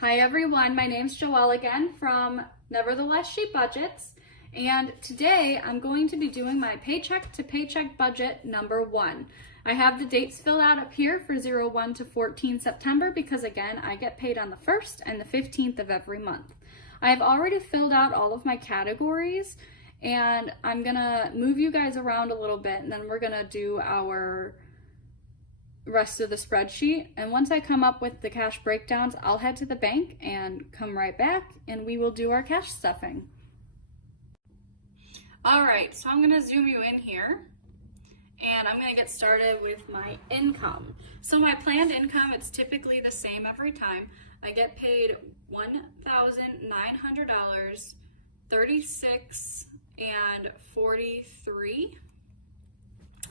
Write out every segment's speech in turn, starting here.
Hi everyone, my name's Joelle again from Nevertheless She Budgets, and today I'm going to be doing my paycheck to paycheck budget number 1. I have the dates filled out up here for 01 to 14 September because again, I get paid on the 1st and the 15th of every month. I have already filled out all of my categories and I'm gonna move you guys around a little bit and then we're gonna do our rest of the spreadsheet, and once I come up with the cash breakdowns, I'll head to the bank and come right back and we will do our cash stuffing. All right, so I'm gonna zoom you in here and I'm gonna get started with my income. So my planned income, it's typically the same every time. I get paid $1,900, 36 and 43.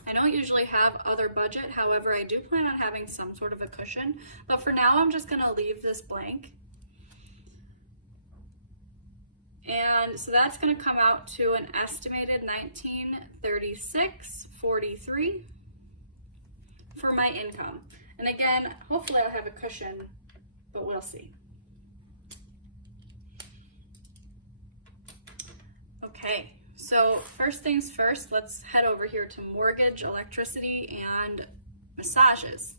I don't usually have other budget, however, I do plan on having some sort of a cushion, but for now I'm just gonna leave this blank. And so that's gonna come out to an estimated $1,936.43 for my income. And again, hopefully I'll have a cushion, but we'll see. Okay. So first things first, let's head over here to mortgage, electricity, and massages.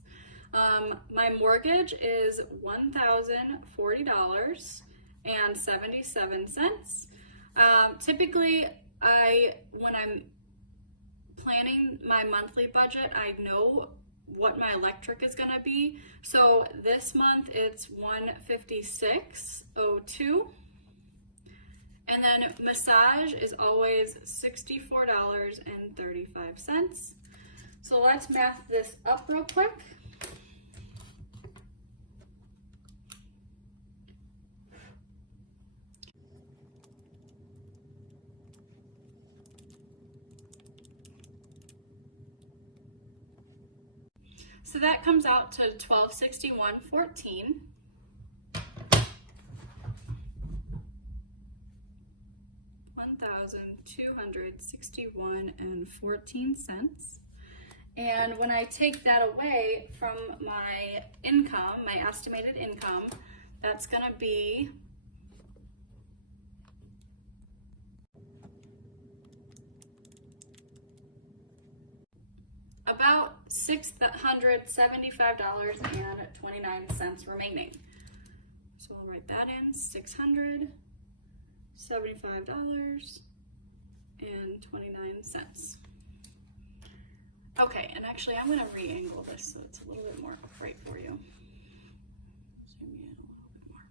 My mortgage is $1,040.77. Typically, when I'm planning my monthly budget, I know what my electric is gonna be. So this month it's $156.02. And then massage is always $64.35. So let's math this up real quick. So that comes out to $1,261.14. $1,261.14. And when I take that away from my income, my estimated income, that's gonna be about $675.29 remaining. So I'll write that in, $675.29. Okay, and actually I'm gonna re-angle this so it's a little bit more right for you. Zoom in a little bit more.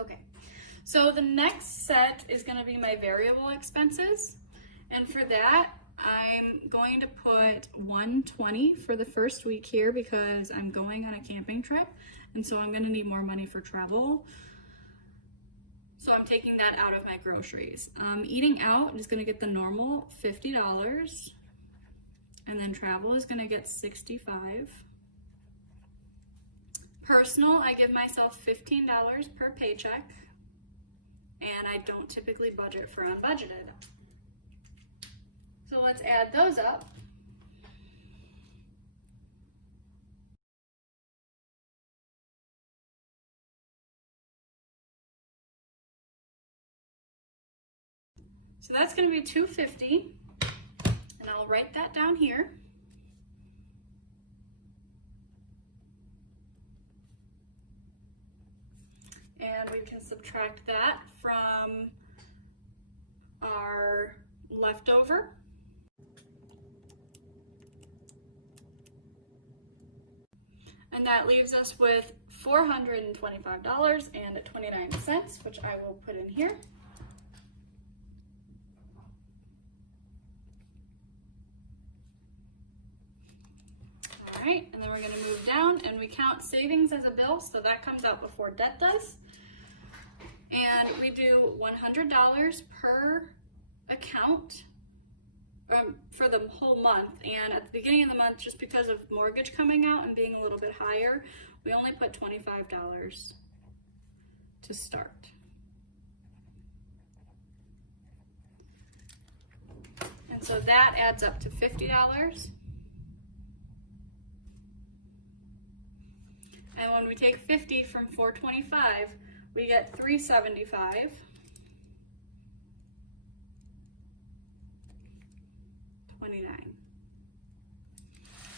Okay, so the next set is gonna be my variable expenses. And for that, I'm going to put $120 for the first week here because I'm going on a camping trip. And so I'm gonna need more money for travel. So I'm taking that out of my groceries. Eating out is gonna get the normal $50, and then travel is gonna get $65. Personal, I give myself $15 per paycheck, and I don't typically budget for unbudgeted. So let's add those up. So that's going to be $250, and I'll write that down here. And we can subtract that from our leftover. And that leaves us with $425.29, which I will put in here. Right, and then we're going to move down and we count savings as a bill, so that comes out before debt does. And we do $100 per account for the whole month. And at the beginning of the month, just because of mortgage coming out and being a little bit higher, we only put $25 to start. And so that adds up to $50. And when we take 50 from 425, we get 375.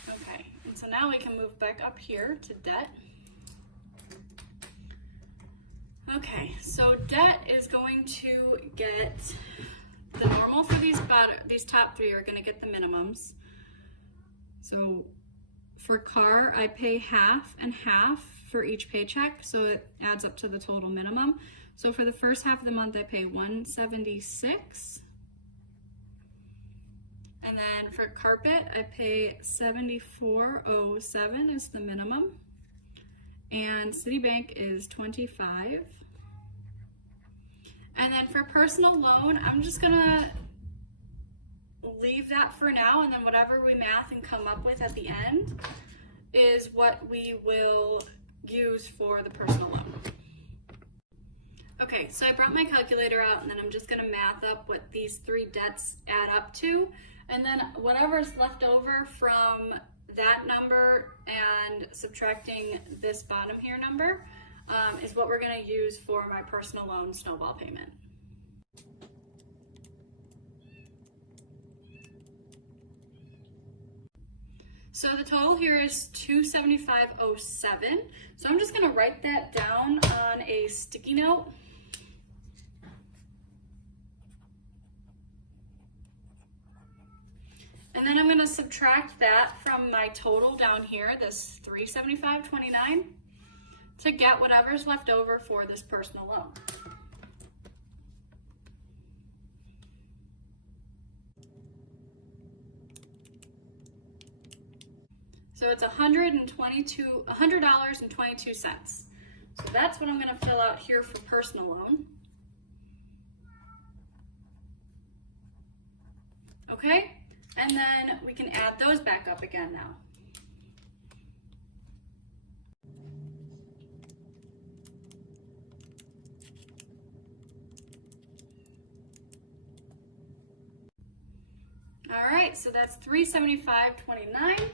Okay, and so now we can move back up here to debt. Okay, so debt is going to get the normal for these top three are going to get the minimums. So for car, I pay half and half for each paycheck, so it adds up to the total minimum. So for the first half of the month, I pay $176. And then for carpet, I pay $74.07 is the minimum. And Citibank is $25. And then for personal loan, I'm just gonna leave that for now, and then whatever we math and come up with at the end is what we will use for the personal loan. Okay, so I brought my calculator out, and then I'm just gonna math up what these three debts add up to, and then whatever's left over from that number and subtracting this bottom here number is what we're gonna use for my personal loan snowball payment. So the total here is $275.07. So I'm just gonna write that down on a sticky note. And then I'm gonna subtract that from my total down here, this $375.29, to get whatever's left over for this personal loan. So it's $100.22. So that's what I'm gonna fill out here for personal loan. Okay, and then we can add those back up again now. All right, so that's $375.29,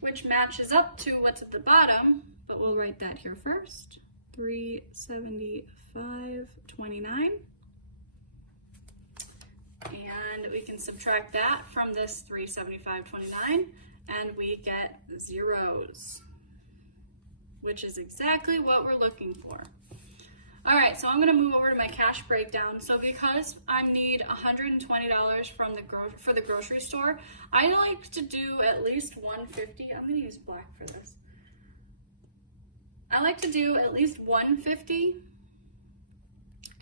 which matches up to what's at the bottom, but we'll write that here first. $375.29. And we can subtract that from this $375.29, and we get zeros, which is exactly what we're looking for. All right, so I'm gonna move over to my cash breakdown. So because I need $120 for the grocery store, I like to do at least $150. I'm gonna use black for this. I like to do at least $150,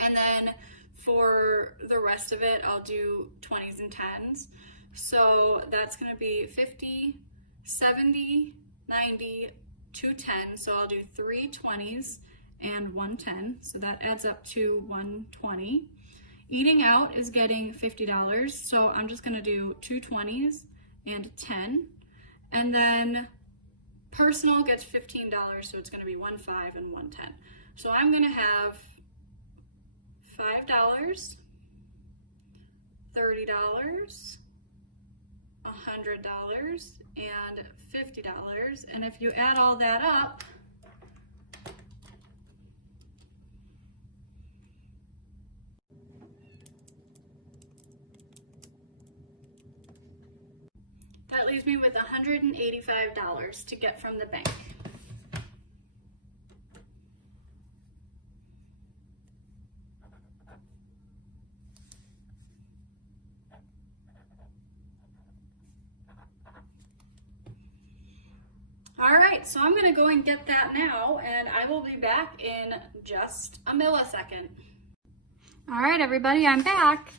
and then for the rest of it, I'll do 20s and 10s. So that's gonna be 50, 70, 90, 210. So I'll do 3 20s and 110. So that adds up to 120. Eating out is getting $50. So I'm just gonna do 2 20s and 10. And then personal gets $15. So it's gonna be 15 and 110. So I'm gonna have $5, $30, $100, and $50. And if you add all that up, that leaves me with $185 to get from the bank. All right, so I'm gonna go and get that now, and I will be back in just a millisecond. All right, everybody, I'm back,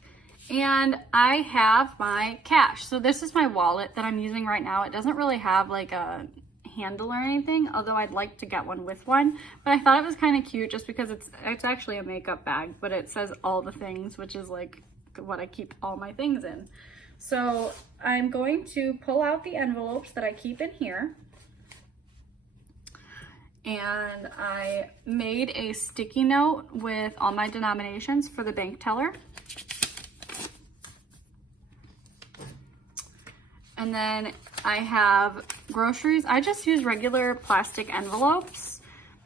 and I have my cash. So this is my wallet that I'm using right now. It doesn't really have like a handle or anything, although I'd like to get one with one, but I thought it was kind of cute just because it's actually a makeup bag, but it says all the things, which is like what I keep all my things in. So I'm going to pull out the envelopes that I keep in here. And I made a sticky note with all my denominations for the bank teller. And then I have groceries. I just use regular plastic envelopes.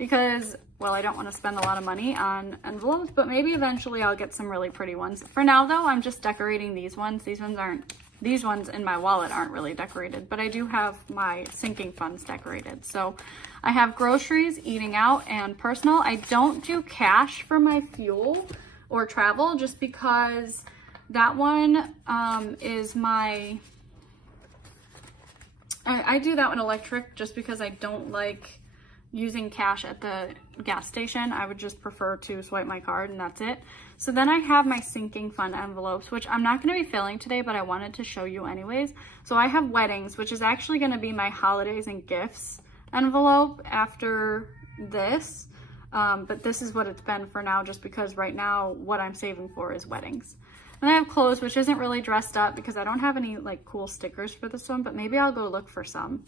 because, well, I don't want to spend a lot of money on envelopes, but maybe eventually I'll get some really pretty ones. For now though, I'm just decorating these ones. These ones in my wallet aren't really decorated, but I do have my sinking funds decorated. So I have groceries, eating out, and personal. I don't do cash for my fuel or travel just because that one is my, I do that one electric just because I don't like using cash at the gas station. I would just prefer to swipe my card and that's it. So then I have my sinking fund envelopes, which I'm not going to be filling today, but I wanted to show you anyways. So I have weddings, which is actually going to be my holidays and gifts envelope after this. But this is what it's been for now, just because right now what I'm saving for is weddings. And I have clothes, which isn't really dressed up because I don't have any like cool stickers for this one, but maybe I'll go look for some.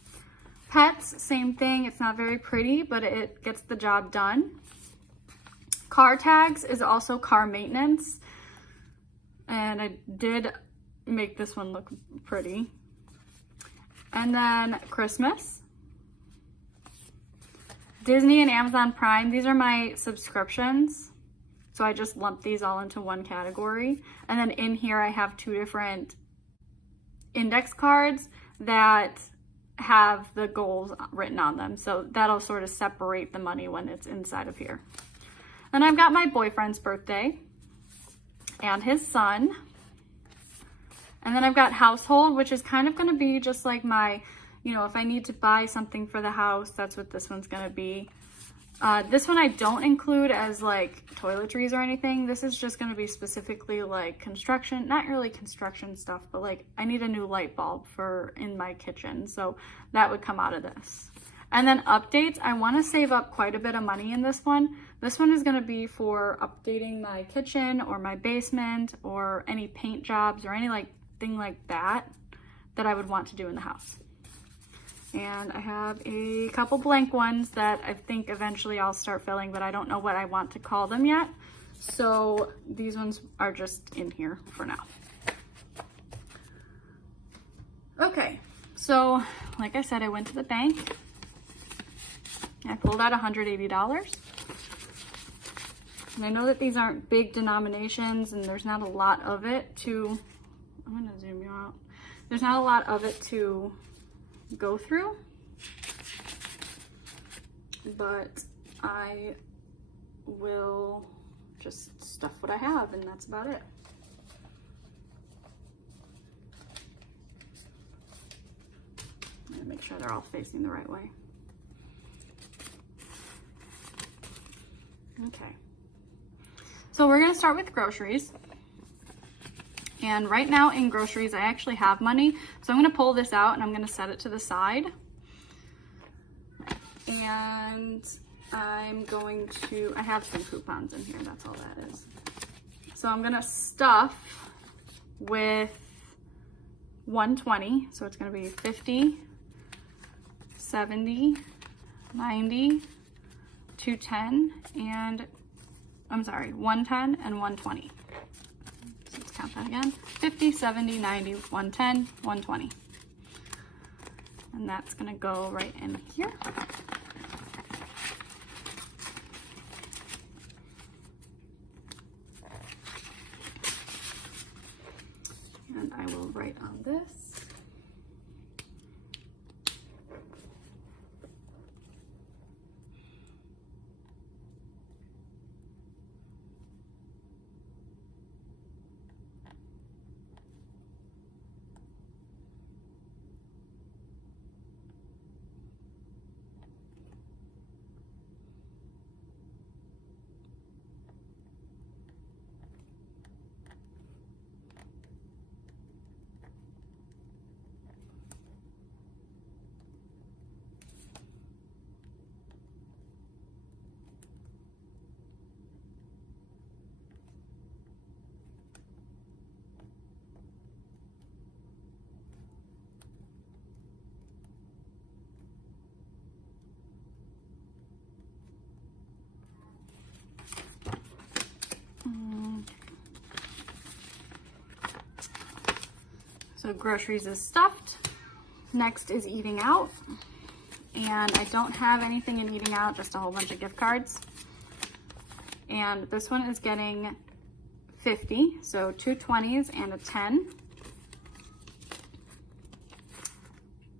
Pets, same thing. It's not very pretty, but it gets the job done. Car tags is also car maintenance. And I did make this one look pretty. And then Christmas. Disney and Amazon Prime, these are my subscriptions. So I just lump these all into one category. And then in here I have two different index cards that have the goals written on them. So that'll sort of separate the money when it's inside of here. Then I've got my boyfriend's birthday and his son. And then I've got household, which is kind of going to be just like my, you know, if I need to buy something for the house, that's what this one's going to be. This one I don't include as like toiletries or anything. This is just going to be specifically like construction, not really construction stuff, but like I need a new light bulb for in my kitchen. So that would come out of this. And then updates, I want to save up quite a bit of money in this one. This one is going to be for updating my kitchen or my basement or any paint jobs or any like thing like that I would want to do in the house. And I have a couple blank ones that I think eventually I'll start filling, but I don't know what I want to call them yet. So these ones are just in here for now. Okay, so like I said, I went to the bank. I pulled out $180. And I know that these aren't big denominations and there's not a lot of it to, I'm gonna zoom you out. There's not a lot of it to go through, but I will just stuff what I have and that's about it. I'm gonna make sure they're all facing the right way. Okay, so we're gonna start with groceries. And right now in groceries, I actually have money. So I'm gonna pull this out and I'm gonna set it to the side. And I'm going to, I have some coupons in here, that's all that is. So I'm gonna stuff with 120. So it's gonna be 50, 70, 90, 210, and I'm sorry, 110 and 120. So let's count that again. 50, 70, 90, 110, 120. And that's gonna go right in here. And I will write on this. So groceries is stuffed. Next is eating out. and I don't have anything in eating out, just a whole bunch of gift cards. And this one is getting 50, so 2 20s and a 10.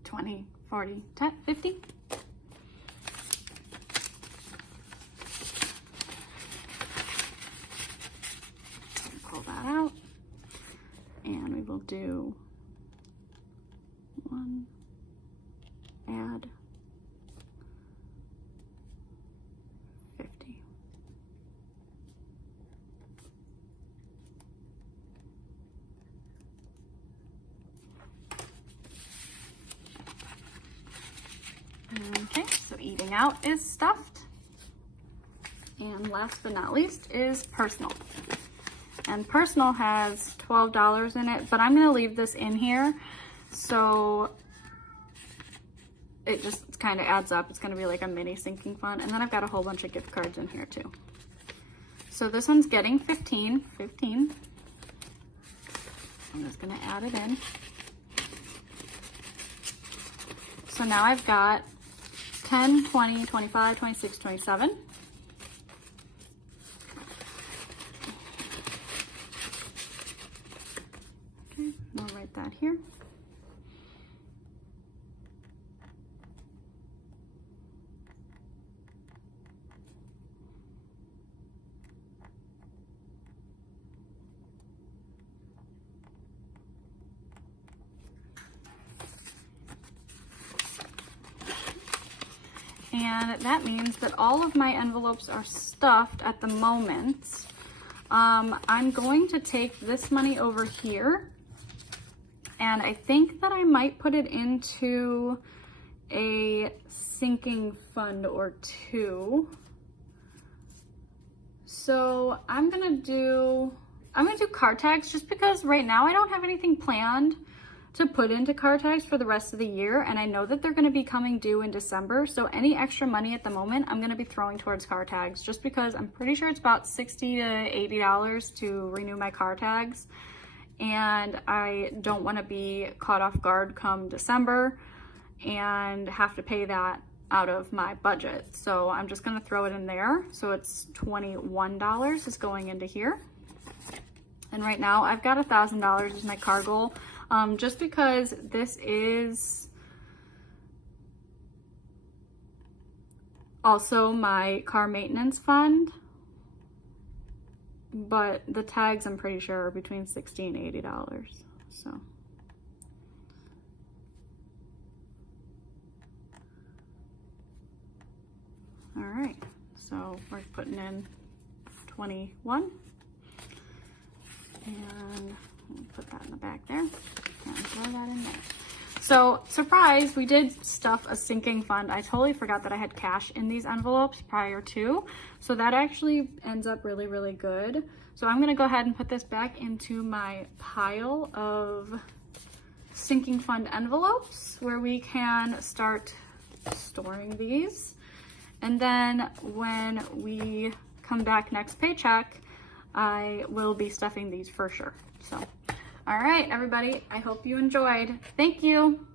20, 40, 10, 50. Pull that out, and we will do 1, add 50. Okay, so eating out is stuffed. And last but not least is personal. And personal has $12 in it, but I'm gonna leave this in here so it just kind of adds up. It's gonna be like a mini sinking fund. And then I've got a whole bunch of gift cards in here too. So this one's getting 15. I'm just gonna add it in. So now I've got 10, 20, 25, 26, 27. Okay, I'll write that here. And that means that all of my envelopes are stuffed at the moment. I'm going to take this money over here, and I think that I might put it into a sinking fund or two. So I'm gonna do car tags, just because right now I don't have anything planned to put into car tags for the rest of the year, and I know that they're gonna be coming due in December, so any extra money at the moment I'm gonna be throwing towards car tags, just because I'm pretty sure it's about $60 to $80 to renew my car tags, and I don't wanna be caught off guard come December and have to pay that out of my budget. So I'm just gonna throw it in there. So it's $21 is going into here. And right now I've got $1,000 as my car goal. Just because this is also my car maintenance fund, but the tags I'm pretty sure are between $60 and $80, so. All right, so we're putting in 21, and we'll put that in the back there, and throw that in there. So, surprise, we did stuff a sinking fund. I totally forgot that I had cash in these envelopes prior to, so that actually ends up really, really good. So I'm gonna go ahead and put this back into my pile of sinking fund envelopes where we can start storing these. And then when we come back next paycheck, I will be stuffing these for sure. So, all right, everybody, I hope you enjoyed. Thank you.